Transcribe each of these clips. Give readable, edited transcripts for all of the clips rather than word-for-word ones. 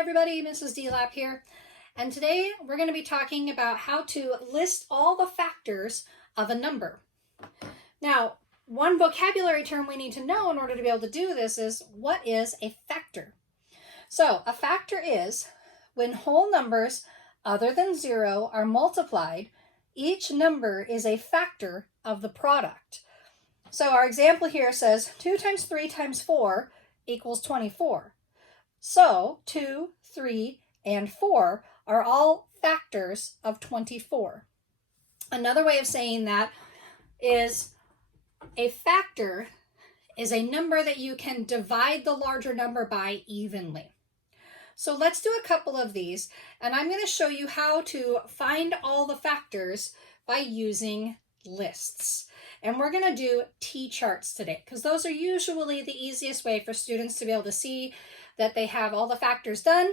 everybody, Mrs.DeLap here, and today we're going to be talking about how to list all the factors of a number. Now, one vocabulary term we need to know in order to be able to do this is, what is a factor? So, a factor is when whole numbers other than 0 are multiplied, each number is a factor of the product. So our example here says 2 times 3 times 4 equals 24. So 2, 3, and 4 are all factors of 24. Another way of saying that is a factor is a number that you can divide the larger number by evenly. So let's do a couple of these, and I'm going to show you how to find all the factors by using lists. And we're going to do T-charts today, because those are usually the easiest way for students to be able to see that they have all the factors done,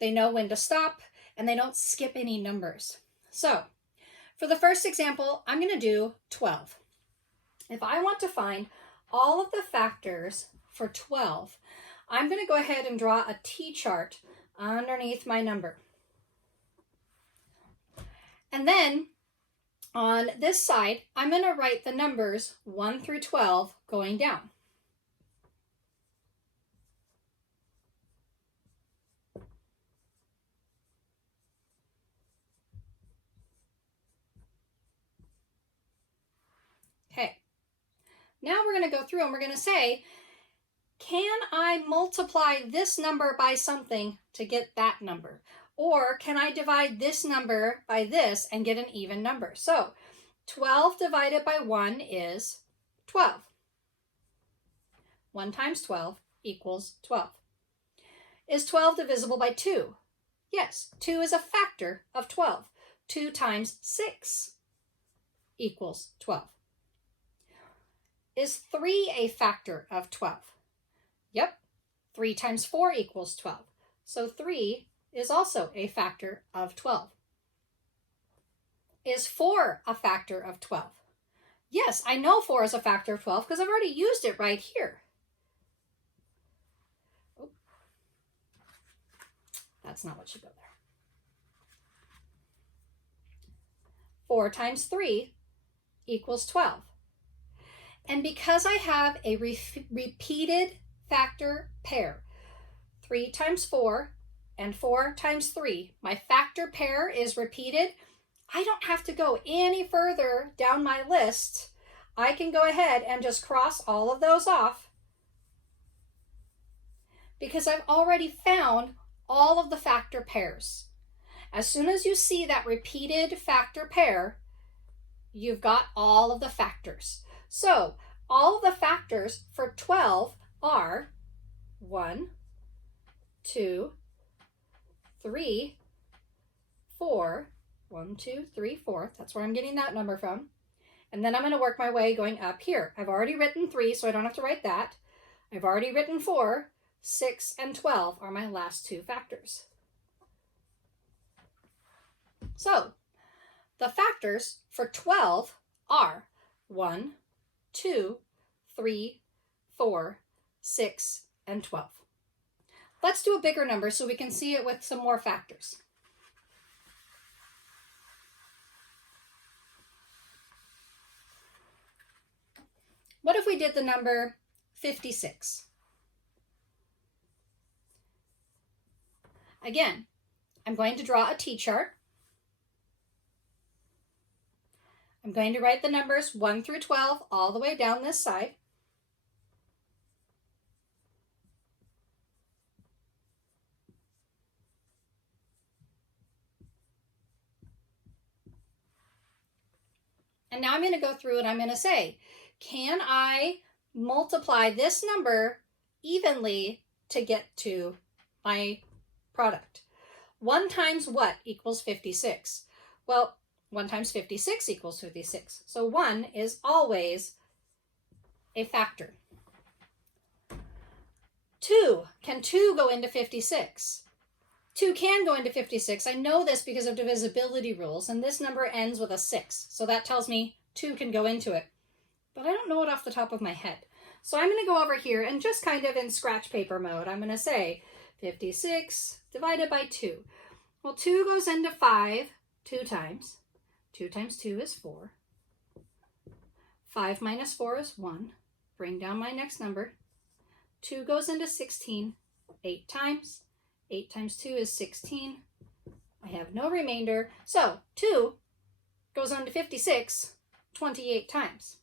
they know when to stop, and they don't skip any numbers. So for the first example, I'm going to do 12. If I want to find all of the factors for 12, I'm going to go ahead and draw a T-chart underneath my number. And then on this side, I'm going to write the numbers 1 through 12 going down. Okay, now we're going to go through and we're going to say, can I multiply this number by something to get that number? Or can I divide this number by this and get an even number? So 12 divided by 1 is 12. 1 times 12 equals 12. Is 12 divisible by 2? Yes, 2 is a factor of 12. 2 times 6 equals 12. Is 3 a factor of 12? Yep, 3 times 4 equals 12. So 3 is also a factor of 12. Is 4 a factor of 12? Yes, I know 4 is a factor of 12 because I've already used it right here. Oh, that's not what should go there. 4 times 3 equals 12. And because I have a repeated factor pair, 3 times 4 and 4 times 3, my factor pair is repeated, I don't have to go any further down my list. I can go ahead and just cross all of those off because I've already found all of the factor pairs. As soon as you see that repeated factor pair, you've got all of the factors. So all of the factors for 12 are 1, 2, 3, 4, 1, 2, 3, 4. That's where I'm getting that number from. And then I'm going to work my way going up here. I've already written 3, so I don't have to write that. I've already written 4, 6, and 12 are my last two factors. So the factors for 12 are 1, 2, 3, 4, 6, and 12. Let's do a bigger number so we can see it with some more factors. What if we did the number 56? Again, I'm going to draw a T-chart. I'm going to write the numbers 1 through 12 all the way down this side. And now I'm going to go through and I'm going to say, can I multiply this number evenly to get to my product? 1 times what equals 56? Well, 1 times 56 equals 56. So 1 is always a factor. 2, can 2 go into 56? 2 can go into 56. I know this because of divisibility rules, and this number ends with a 6. So that tells me 2 can go into it. But I don't know it off the top of my head. So I'm going to go over here and just kind of in scratch paper mode, I'm going to say 56 divided by 2. Well, 2 goes into 5 2 times. 2 times 2 is 4. 5 minus 4 is 1. Bring down my next number. 2 goes into 16 8 times. 8 times 2 is 16. I have no remainder. So 2 goes on to 56 28 times.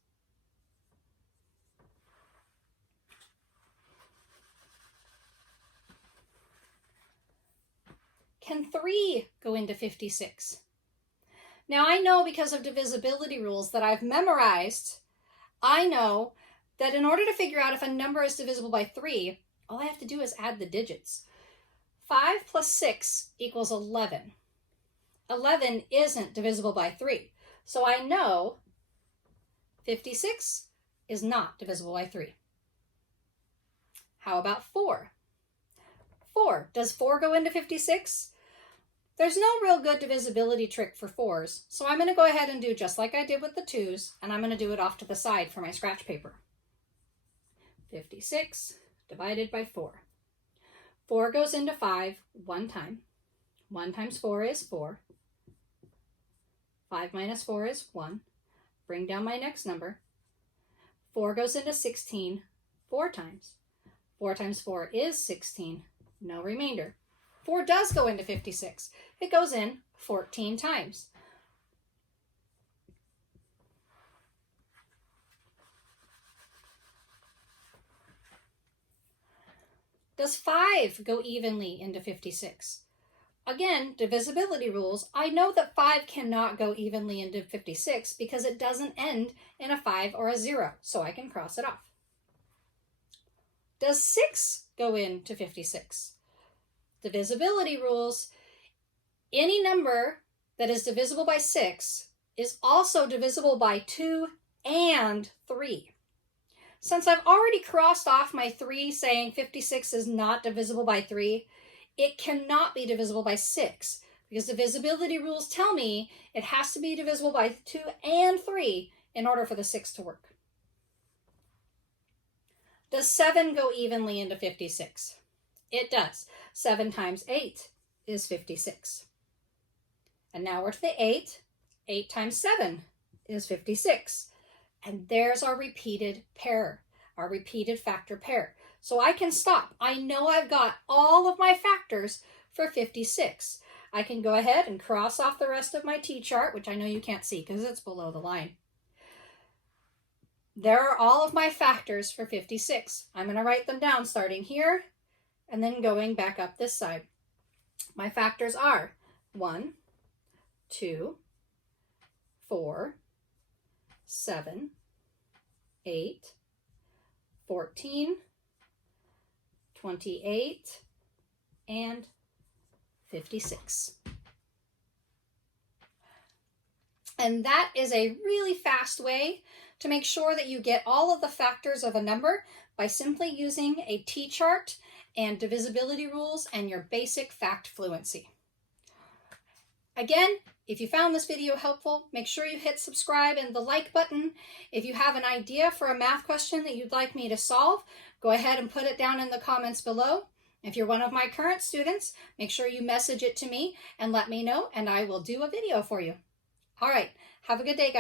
Can 3 go into 56? Now I know because of divisibility rules that I've memorized, I know that in order to figure out if a number is divisible by 3, all I have to do is add the digits. 5 plus 6 equals 11. 11 isn't divisible by 3. So I know 56 is not divisible by 3. How about 4? 4. Does 4 go into 56? There's no real good divisibility trick for 4s, so I'm going to go ahead and do just like I did with the 2s, and I'm going to do it off to the side for my scratch paper. 56 divided by 4. 4 goes into 5 one time. 1 times 4 is 4. 5 minus 4 is 1. Bring down my next number. 4 goes into 16 4 times. 4 times 4 is 16. No remainder. 4 does go into 56. It goes in 14 times. Does 5 go evenly into 56? Again, divisibility rules. I know that 5 cannot go evenly into 56 because it doesn't end in a 5 or a 0, so I can cross it off. Does 6 go into 56? Divisibility rules. Any number that is divisible by 6 is also divisible by 2 and 3. Since I've already crossed off my 3 saying 56 is not divisible by 3, it cannot be divisible by 6 because divisibility rules tell me it has to be divisible by 2 and 3 in order for the 6 to work. Does 7 go evenly into 56? It does. 7 times 8 is 56. And now we're to the 8. 8 times 7 is 56. And there's our repeated pair, our repeated factor pair. So I can stop. I know I've got all of my factors for 56. I can go ahead and cross off the rest of my T-chart, which I know you can't see because it's below the line. There are all of my factors for 56. I'm going to write them down starting here and then going back up this side. My factors are 1, 2, 4, 7, 8, 14, 28, and 56. And that is a really fast way to make sure that you get all of the factors of a number by simply using a T-chart and divisibility rules and your basic fact fluency. Again, if you found this video helpful, make sure you hit subscribe and the like button. If you have an idea for a math question that you'd like me to solve, go ahead and put it down in the comments below. If you're one of my current students, make sure you message it to me and let me know, and I will do a video for you. All right, have a good day, guys.